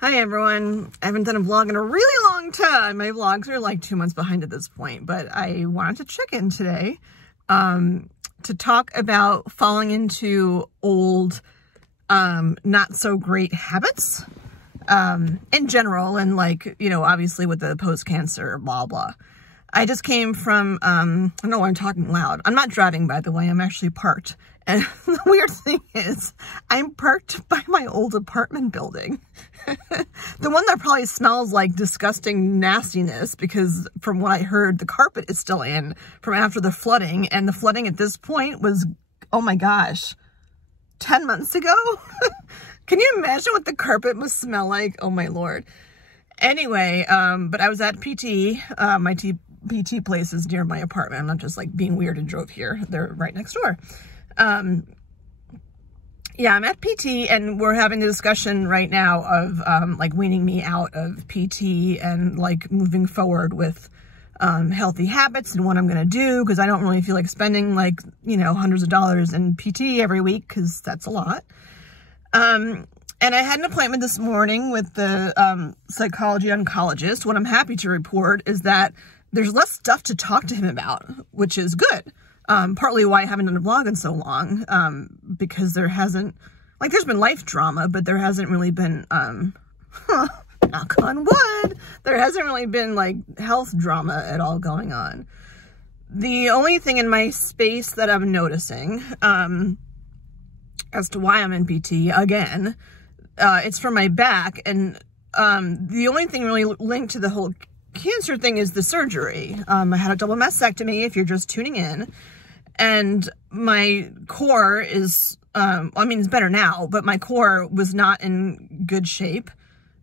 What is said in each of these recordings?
Hi everyone. I haven't done a vlog in a really long time. My vlogs are like 2 months behind at this point, but I wanted to check in today to talk about falling into old, not so great habits in general, and like, you know, obviously with the post-cancer, blah, blah. I just came from, I don't know why I'm talking loud. I'm not driving, by the way. I'm actually parked. And the weird thing is, I'm parked by my old apartment building. The one that probably smells like disgusting nastiness, because from what I heard, the carpet is still in from after the flooding. And the flooding at this point was, oh my gosh, 10 months ago? Can you imagine what the carpet must smell like? Oh my Lord. Anyway, but I was at PT. My PT place is near my apartment. I'm not just like being weird and drove here. They're right next door. Yeah, I'm at PT and we're having a discussion right now of like weaning me out of PT and like moving forward with healthy habits and what I'm going to do, because I don't really feel like spending like, you know, hundreds of dollars in PT every week, because that's a lot. And I had an appointment this morning with the psychology oncologist. What I'm happy to report is that there's less stuff to talk to him about, which is good. Partly why I haven't done a vlog in so long, because there hasn't, like, there's been life drama, but there hasn't really been, knock on wood, there hasn't really been, like, health drama at all going on. The only thing in my space that I'm noticing, as to why I'm in PT, again, it's for my back, and the only thing really linked to the whole cancer thing is the surgery. I had a double mastectomy, if you're just tuning in. And my core is, I mean, it's better now, but my core was not in good shape.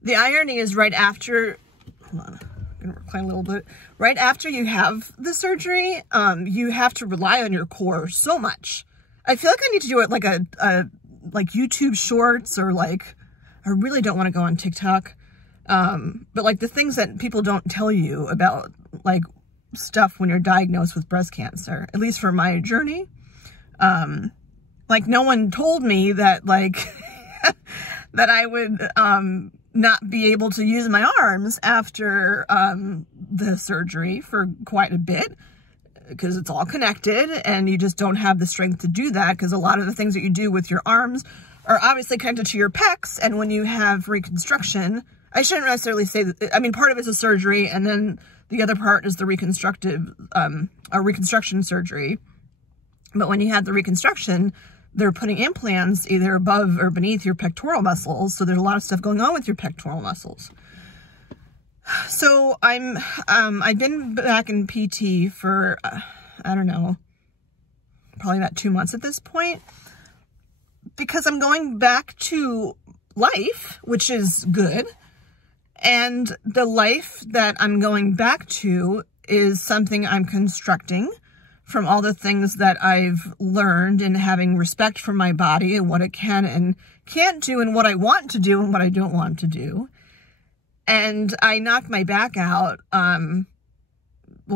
The irony is right after, hold on, I'm gonna recline a little bit. Right after you have the surgery, you have to rely on your core so much. I feel like I need to do it like like YouTube shorts, or like, I really don't want to go on TikTok. But like the things that people don't tell you about, like, stuff when you're diagnosed with breast cancer, at least for my journey. Like, no one told me that, like, that I would, not be able to use my arms after, the surgery for quite a bit, because it's all connected and you just don't have the strength to do that, because a lot of the things that you do with your arms are obviously connected to your pecs. And when you have reconstruction, I shouldn't necessarily say that, I mean, part of it's a surgery, and then the other part is the reconstruction surgery. But when you have the reconstruction, they're putting implants either above or beneath your pectoral muscles. So there's a lot of stuff going on with your pectoral muscles. So I've been back in PT for, I don't know, probably about 2 months at this point, because I'm going back to life, which is good. And the life that I'm going back to is something I'm constructing from all the things that I've learned in having respect for my body and what it can and can't do, and what I want to do and what I don't want to do. And I knocked my back out, well,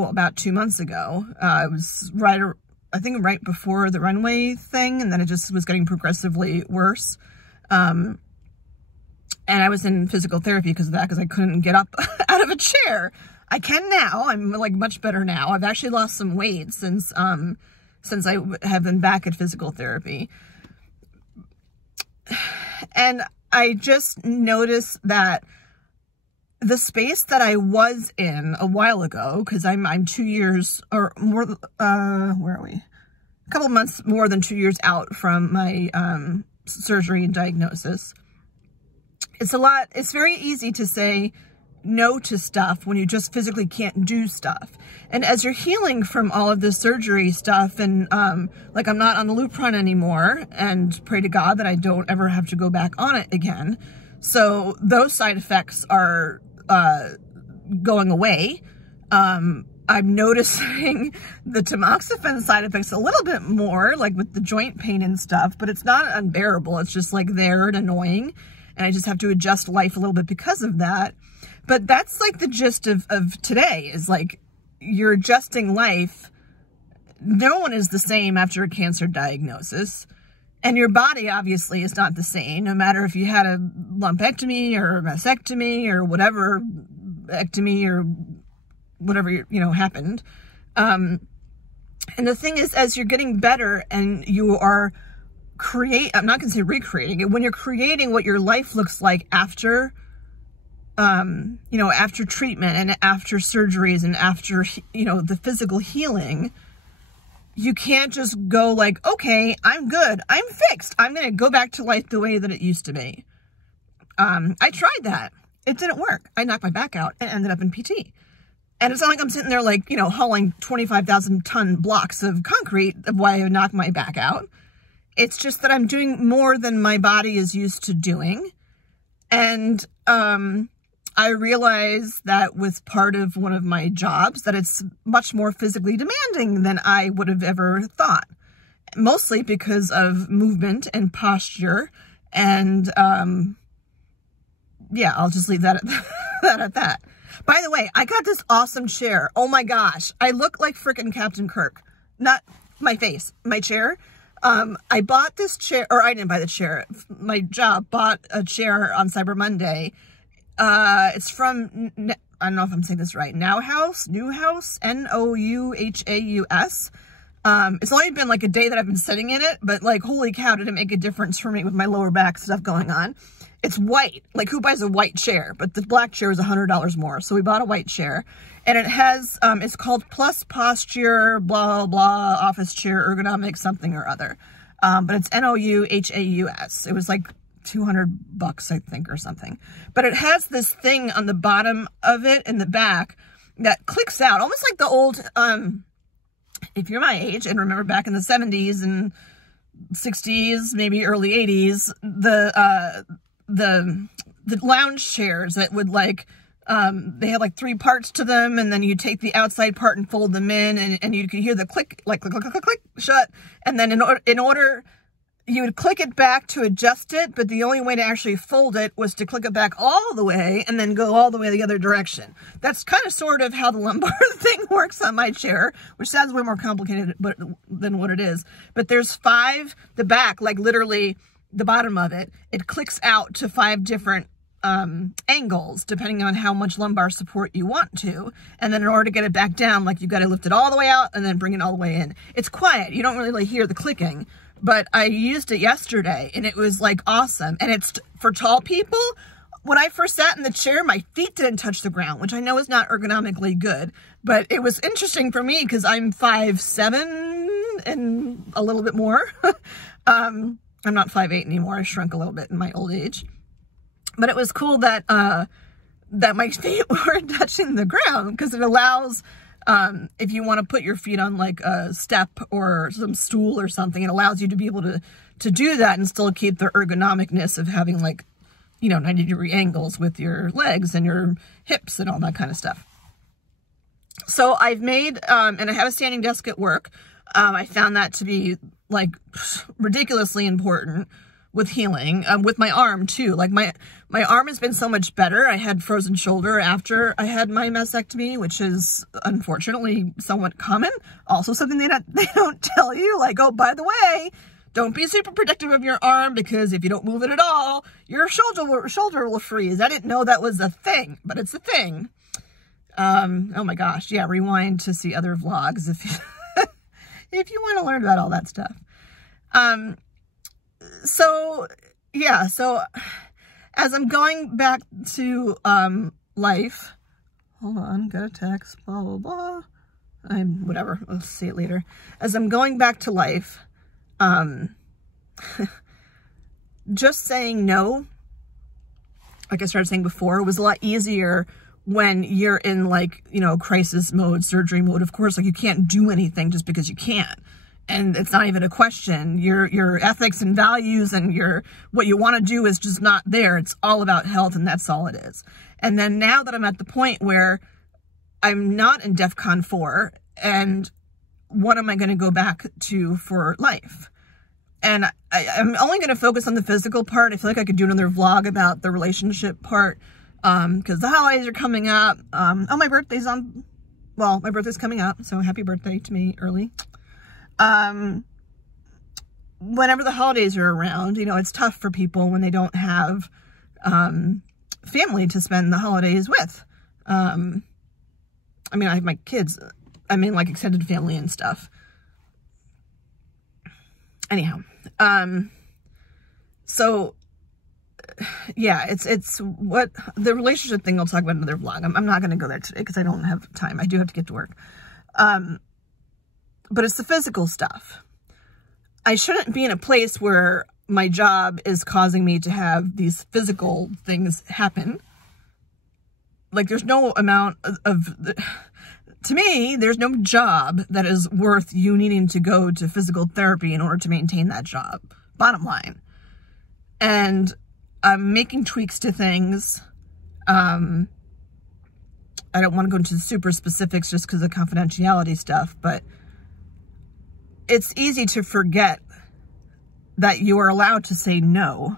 about 2 months ago. It was I think right before the runway thing, and then it just was getting progressively worse. And I was in physical therapy because of that, because I couldn't get up out of a chair. I can now. I'm like much better now. I've actually lost some weight since I have been back at physical therapy. And I just noticed that the space that I was in a while ago, because I'm 2 years or more, where are we? A couple months more than 2 years out from my surgery and diagnosis. It's very easy to say no to stuff when you just physically can't do stuff. And as you're healing from all of this surgery stuff, and like, I'm not on the Lupron anymore, and pray to God that I don't ever have to go back on it again. So those side effects are going away. I'm noticing the tamoxifen side effects a little bit more, like with the joint pain and stuff, but it's not unbearable. It's just like there and annoying. And I just have to adjust life a little bit because of that. But that's like the gist of today, is like, you're adjusting life. No one is the same after a cancer diagnosis. And your body obviously is not the same, no matter if you had a lumpectomy or a mastectomy or whatever, ectomy or whatever, you know, happened. And the thing is, as you're getting better and you are I'm not going to say recreating it, when you're creating what your life looks like after, you know, after treatment and after surgeries and after, you know, the physical healing, you can't just go like, okay, I'm good, I'm fixed, I'm going to go back to life the way that it used to be. I tried that. It didn't work. I knocked my back out and ended up in PT. And it's not like I'm sitting there like, you know, hauling 25,000 ton blocks of concrete of why I knocked my back out. It's just that I'm doing more than my body is used to doing. And I realized that with part of one of my jobs that it's much more physically demanding than I would have ever thought. Mostly because of movement and posture. And yeah, I'll just leave that at that. By the way, I got this awesome chair. Oh my gosh. I look like frickin' Captain Kirk. Not my face, my chair. I bought this chair, or I didn't buy the chair. My job bought a chair on Cyber Monday. It's from, I don't know if I'm saying this right, Newhouse, N-O-U-H-A-U-S. It's only been like a day that I've been sitting in it, but like, holy cow, did it make a difference for me with my lower back stuff going on. It's white. Like, who buys a white chair? But the black chair is $100 more. So we bought a white chair. And it has, it's called Plus Posture, blah, blah, office chair, ergonomic, something or other. But it's N-O-U-H-A-U-S. It was like $200, I think, or something. But it has this thing on the bottom of it in the back that clicks out, almost like the old, if you're my age and remember back in the 70s and 60s, maybe early 80s, the lounge chairs that would like, they had like 3 parts to them, and then you take the outside part and fold them in, and you could hear the click, like click, click, click, click, click, shut. And then in order, you would click it back to adjust it, but the only way to actually fold it was to click it back all the way and then go all the way the other direction. That's kind of sort of how the lumbar thing works on my chair, which sounds way more complicated than what it is. But there's 5, the back, like literally the bottom of it, it clicks out to 5 different angles, depending on how much lumbar support you want to. And then in order to get it back down, like you got to lift it all the way out and then bring it all the way in. It's quiet. You don't really hear the clicking, but I used it yesterday and it was like awesome. And it's for tall people. When I first sat in the chair, my feet didn't touch the ground, which I know is not ergonomically good, but it was interesting for me because I'm 5'7" and a little bit more. I'm not 5'8" anymore. I shrunk a little bit in my old age. But it was cool that that my feet weren't touching the ground, because it allows, if you want to put your feet on like a step or some stool or something, it allows you to be able to do that and still keep the ergonomicness of having like, you know, 90-degree angles with your legs and your hips and all that kind of stuff. So I've made, and I have a standing desk at work. I found that to be like ridiculously important with healing, with my arm too. Like my arm has been so much better. I had frozen shoulder after I had my mastectomy, which is unfortunately somewhat common. Also something they don't tell you, like, oh, by the way, don't be super protective of your arm, because if you don't move it at all, your shoulder will freeze. I didn't know that was a thing, but it's a thing. Oh my gosh. Yeah. Rewind to see other vlogs if you want to learn about all that stuff. So yeah, so as I'm going back to, life, hold on, got a text, blah, blah, blah. Whatever, we'll see it later. As I'm going back to life, just saying no, like I started saying before, was a lot easier when you're in like, you know, crisis mode, surgery mode. Of course, like you can't do anything just because you can't. And it's not even a question. Your ethics and values and what you want to do is just not there. It's all about health, and that's all it is. And then now that I'm at the point where I'm not in DEFCON 4, and what am I going to go back to for life? And I'm only going to focus on the physical part. I feel like I could do another vlog about the relationship part, because the holidays are coming up. Oh, my birthday's my birthday's coming up, so happy birthday to me early. whenever the holidays are around, you know, it's tough for people when they don't have family to spend the holidays with. I mean, I have my kids, I mean, like extended family and stuff. Anyhow, so yeah, it's what the relationship thing I'll talk about in another vlog. I'm not going to go there today because I don't have time. I do have to get to work. But it's the physical stuff. I shouldn't be in a place where my job is causing me to have these physical things happen. Like, there's no amount to me, there's no job that is worth you needing to go to physical therapy in order to maintain that job. Bottom line. And I'm making tweaks to things. I don't want to go into super specifics just because of confidentiality stuff, but it's easy to forget that you are allowed to say no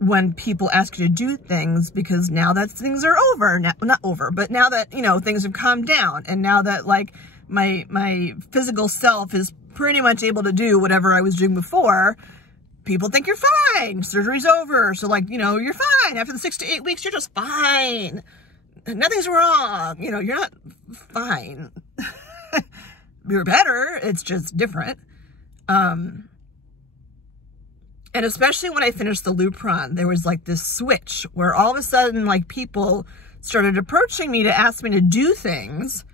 when people ask you to do things, because now that things are over, not over, but now that, you know, things have calmed down, and now that, like, my physical self is pretty much able to do whatever I was doing before, people think you're fine. Surgery's over. So, like, you know, you're fine. After the 6 to 8 weeks, you're just fine. Nothing's wrong. You know, you're not fine. You're better. It's just different. And especially when I finished the Lupron, there was like this switch where all of a sudden, like, people started approaching me to ask me to do things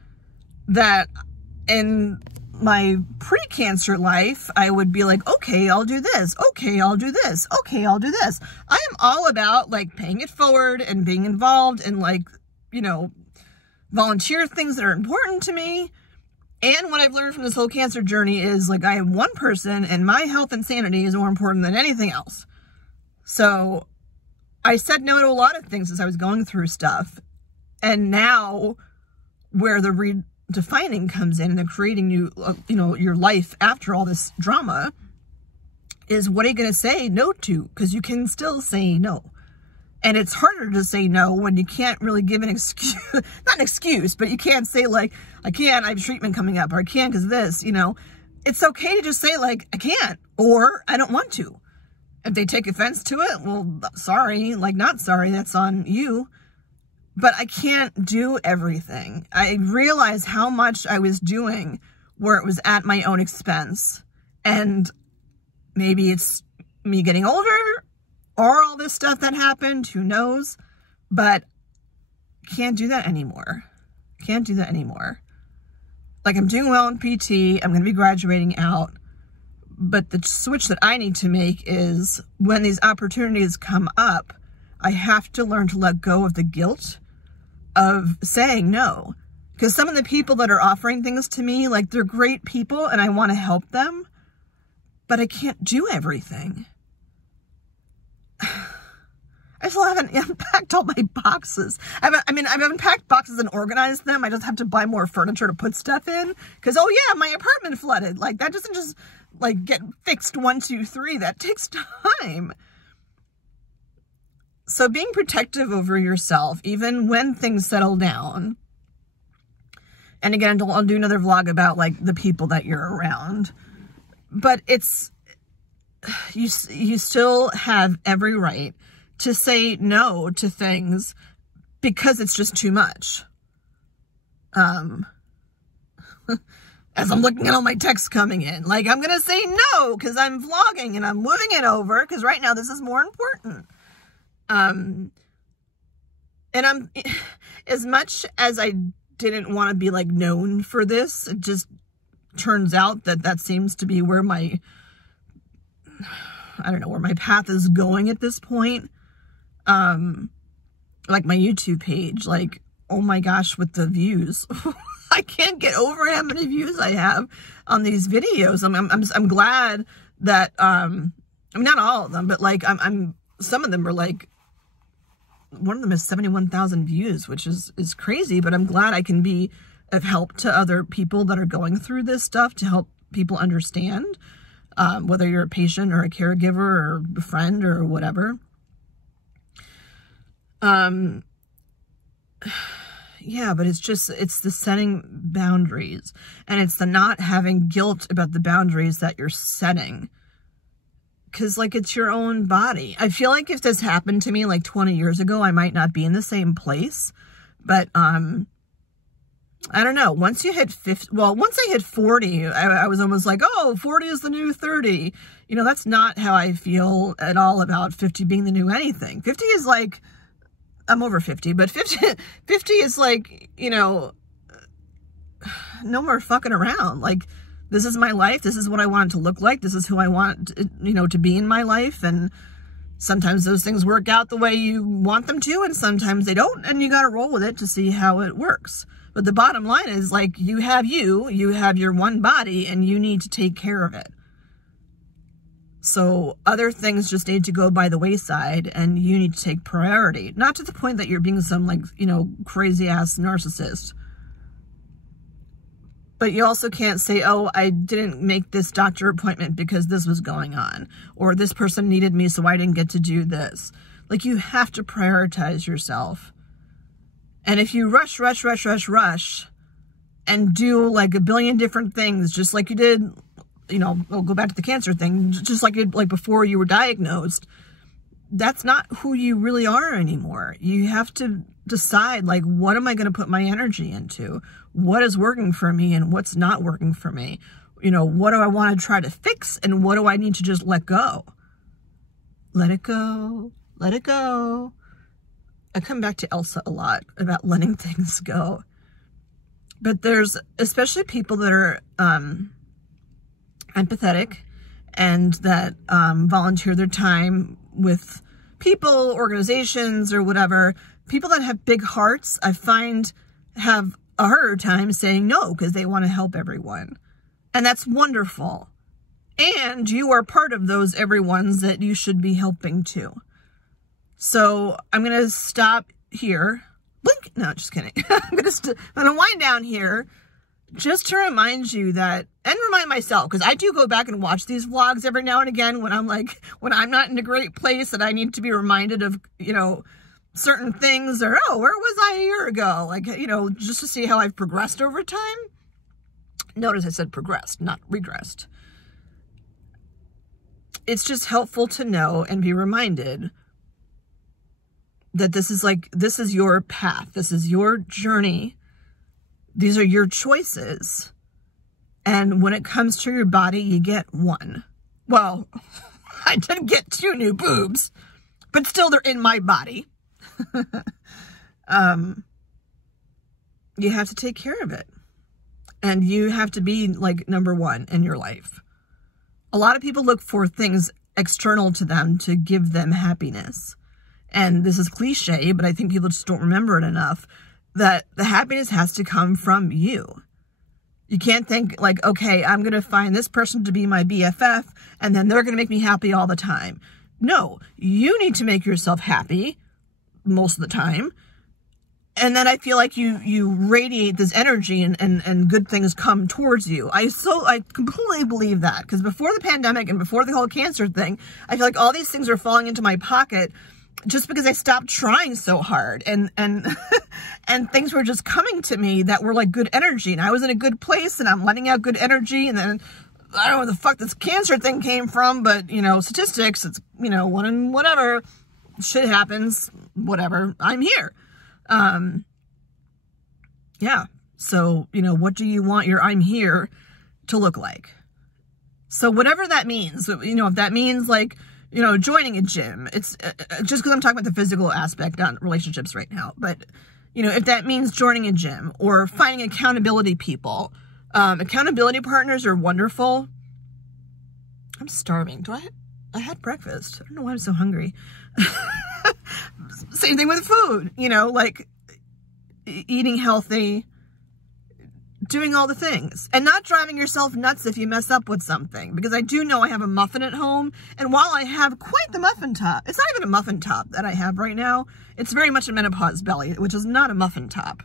that in my pre-cancer life, I would be like, okay, I'll do this. Okay, I'll do this. Okay, I'll do this. I am all about, like, paying it forward and being involved in, like, you know, volunteer things that are important to me. And what I've learned from this whole cancer journey is, like, I am one person and my health and sanity is more important than anything else. So I said no to a lot of things as I was going through stuff. And now where the redefining comes in and the creating new, you know, your life after all this drama is, what are you going to say no to? Because you can still say no. And it's harder to say no when you can't really give an excuse, not an excuse, but you can't say, like, I can't, I have treatment coming up, or I can't because this, you know. It's okay to just say, like, I can't, or I don't want to. If they take offense to it, well, sorry, like, not sorry, that's on you. But I can't do everything. I realized how much I was doing where it was at my own expense. And maybe it's me getting older, or all this stuff that happened, who knows, but can't do that anymore. Can't do that anymore. Like, I'm doing well in PT, I'm going to be graduating out, but the switch that I need to make is, when these opportunities come up, I have to learn to let go of the guilt of saying no. Because some of the people that are offering things to me, like, they're great people and I want to help them, but I can't do everything. I still haven't unpacked all my boxes. I've unpacked boxes and organized them. I just have to buy more furniture to put stuff in. Because, oh yeah, my apartment flooded. Like, that doesn't just, like, get fixed 1, 2, 3. That takes time. So being protective over yourself, even when things settle down. And again, I'll do another vlog about, like, the people that you're around. But it's, you still have every right to say no to things because it's just too much. As I'm looking at all my texts coming in, like, I'm going to say no because I'm vlogging and I'm moving it over because right now this is more important. And I'm, as much as I didn't want to be, like, known for this, it just turns out that that seems to be where my, I don't know, where my path is going at this point. Like my YouTube page, like, oh my gosh, with the views, I can't get over how many views I have on these videos. I'm glad that, I mean, not all of them, but, like, some of them are, like, one of them is 71,000 views, which is crazy, but I'm glad I can be of help to other people that are going through this stuff, to help people understand, whether you're a patient or a caregiver or a friend or whatever. Yeah, but it's the setting boundaries, and it's the not having guilt about the boundaries that you're setting. Because, like, it's your own body. I feel like if this happened to me, like, 20 years ago, I might not be in the same place. But, I don't know. Once you hit 50, well, once I hit 40, I was almost like, oh, 40 is the new 30. You know, that's not how I feel at all about 50 being the new anything. 50 is like, I'm over 50, but 50 is like, you know, no more fucking around. Like, this is my life. This is what I want it to look like. This is who I want, you know, to be in my life. And sometimes those things work out the way you want them to, and sometimes they don't. And you got to roll with it to see how it works. But the bottom line is, like, you have your one body, and you need to take care of it. So other things just need to go by the wayside, and you need to take priority. Not to the point that you're being some, like, you know, crazy ass narcissist. But you also can't say, oh, I didn't make this doctor appointment because this was going on. Or this person needed me, so I didn't get to do this. Like, you have to prioritize yourself. And if you rush, and do, like, a billion different things, just like you did, you know, we'll go back to the cancer thing, just like you did, like, before you were diagnosed, that's not who you really are anymore. You have to decide, like, what am I going to put my energy into? What is working for me and what's not working for me? You know, what do I want to try to fix and what do I need to just let go? Let it go. Let it go. I come back to Elsa a lot about letting things go. But there's especially people that are empathetic and that volunteer their time with people, organizations, or whatever. People that have big hearts, I find, have a harder time saying no because they want to help everyone. And that's wonderful. And you are part of those everyones that you should be helping too. So I'm going to stop here. Blink. No, just kidding. I'm going to wind down here just to remind you that, and remind myself, because I do go back and watch these vlogs every now and again when I'm like, when I'm not in a great place and I need to be reminded of, you know, certain things, or, oh, where was I a year ago? Like, you know, just to see how I've progressed over time. Notice I said progressed, not regressed. It's just helpful to know and be reminded that this is your path. This is your journey. These are your choices. And when it comes to your body, you get one. Well, I didn't get 2 new boobs, but still they're in my body. You have to take care of it. And you have to be, like, number one in your life. A lot of people look for things external to them to give them happiness. And this is cliche, but I think people just don't remember it enough, that the happiness has to come from you. You can't think like, okay, I'm going to find this person to be my BFF, and then they're going to make me happy all the time. No, you need to make yourself happy most of the time. And then I feel like you radiate this energy and good things come towards you. I completely believe that, because before the pandemic and before the whole cancer thing, I feel like all these things are falling into my pocket just because I stopped trying so hard, and and things were just coming to me that were like good energy, and I was in a good place and I'm letting out good energy. And then I don't know where the fuck this cancer thing came from, but, you know, statistics, it's, you know, one and whatever, shit happens, whatever, I'm here. Yeah. So, you know, what do you want your I'm here to look like? So whatever that means, you know, if that means, like, you know, joining a gym, it's just because I'm talking about the physical aspect, not relationships right now. But, you know, if that means joining a gym or finding accountability people, accountability partners are wonderful. I'm starving. I had breakfast. I don't know why I'm so hungry. Same thing with food, you know, like eating healthy, doing all the things, and not driving yourself nuts if you mess up with something, because I do know I have a muffin at home, and while I have quite the muffin top, it's not even a muffin top that I have right now. It's very much a menopause belly, which is not a muffin top.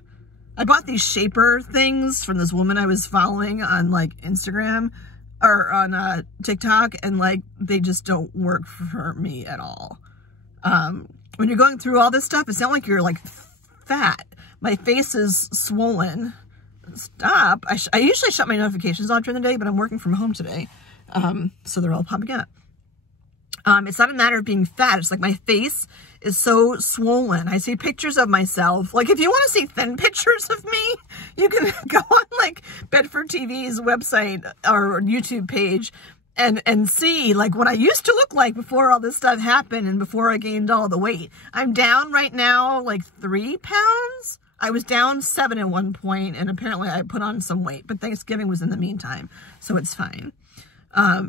I bought these shaper things from this woman I was following on, like, Instagram or on TikTok, and, like, they just don't work for me at all. When you're going through all this stuff, it's not like you're, like, fat. My face is swollen. Stop. I usually shut my notifications off during the day, but I'm working from home today. So they're all popping up. It's not a matter of being fat. It's like my face is so swollen. I see pictures of myself. Like, if you want to see thin pictures of me, you can go on like Bedford TV's website or YouTube page and see like what I used to look like before all this stuff happened and before I gained all the weight. I'm down right now like 3 pounds. I was down 7 at one point, and apparently I put on some weight, but Thanksgiving was in the meantime, so it's fine.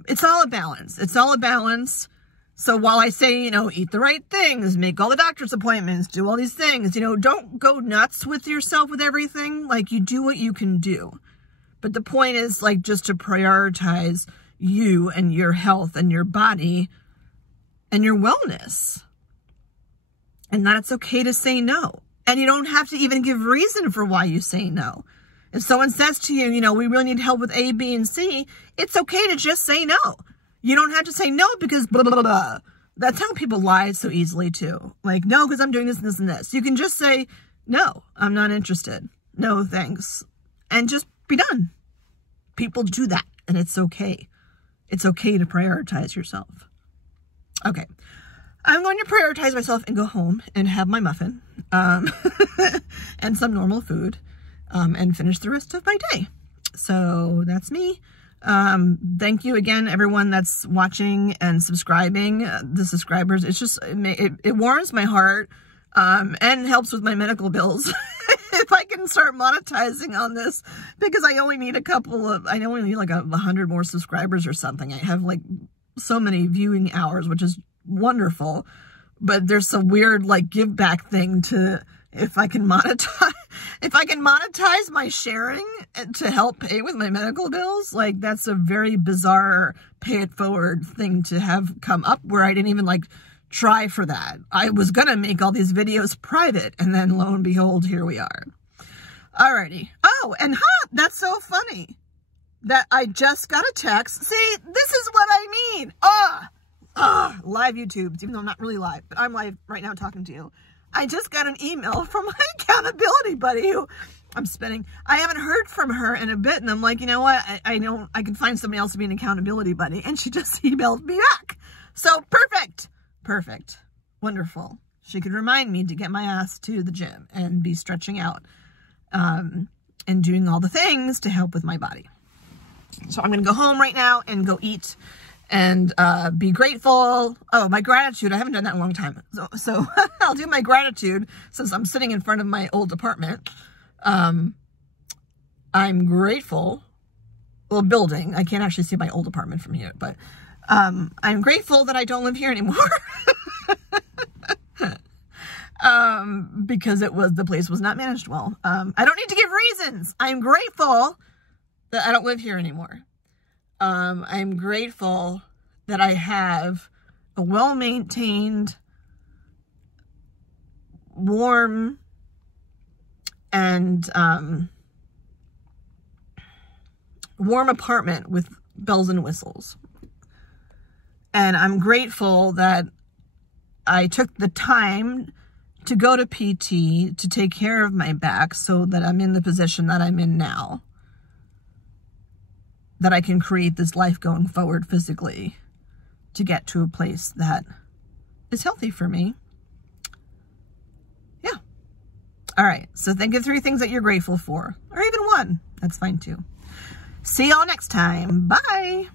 It's all a balance. It's all a balance. So while I say, you know, eat the right things, make all the doctor's appointments, do all these things, you know, don't go nuts with yourself with everything. Like, you do what you can do. But the point is, like, just to prioritize you and your health and your body and your wellness. And that it's okay to say no. And you don't have to even give reason for why you say no. If someone says to you, you know, we really need help with A, B, and C, it's okay to just say no. You don't have to say no because blah, blah, blah, blah. That's how people lie so easily too. Like, no, because I'm doing this and this and this. You can just say, no, I'm not interested. No, thanks. And just be done. People do that, and it's okay. It's okay to prioritize yourself. Okay. I'm going to prioritize myself and go home and have my muffin and some normal food and finish the rest of my day. So that's me. Thank you again, everyone that's watching and subscribing, the subscribers. It's just, it warms my heart, and helps with my medical bills. If I can start monetizing on this, because I only need I only need like 100 more subscribers or something. I have like so many viewing hours, which is wonderful, but there's some weird like give back thing to, if I can monetize my sharing to help pay with my medical bills, like that's a very bizarre pay it forward thing to have come up where I didn't even like try for that. I was gonna make all these videos private, and then lo and behold, here we are. Alrighty. Oh, and that's so funny that I just got a text. See, this is what I mean. Live YouTubes, even though I'm not really live, but I'm live right now talking to you. I just got an email from my accountability buddy who I'm spinning. I haven't heard from her in a bit, and I'm like, you know what? I know I can find somebody else to be an accountability buddy, and she just emailed me back. So perfect. Perfect. Wonderful. She could remind me to get my ass to the gym and be stretching out and doing all the things to help with my body. So I'm going to go home right now and go eat and be grateful. Oh, my gratitude. I haven't done that in a long time. So I'll do my gratitude since I'm sitting in front of my old apartment. I'm grateful. Well, building. I can't actually see my old apartment from here, but I'm grateful that I don't live here anymore. Because the place was not managed well. I don't need to give reasons. I'm grateful that I don't live here anymore. I'm grateful that I have a well-maintained, warm, and warm apartment with bells and whistles. And I'm grateful that I took the time to go to PT to take care of my back so that I'm in the position that I'm in now. That I can create this life going forward physically to get to a place that is healthy for me. Yeah. All right. So think of 3 things that you're grateful for, or even 1. That's fine too. See y'all next time. Bye.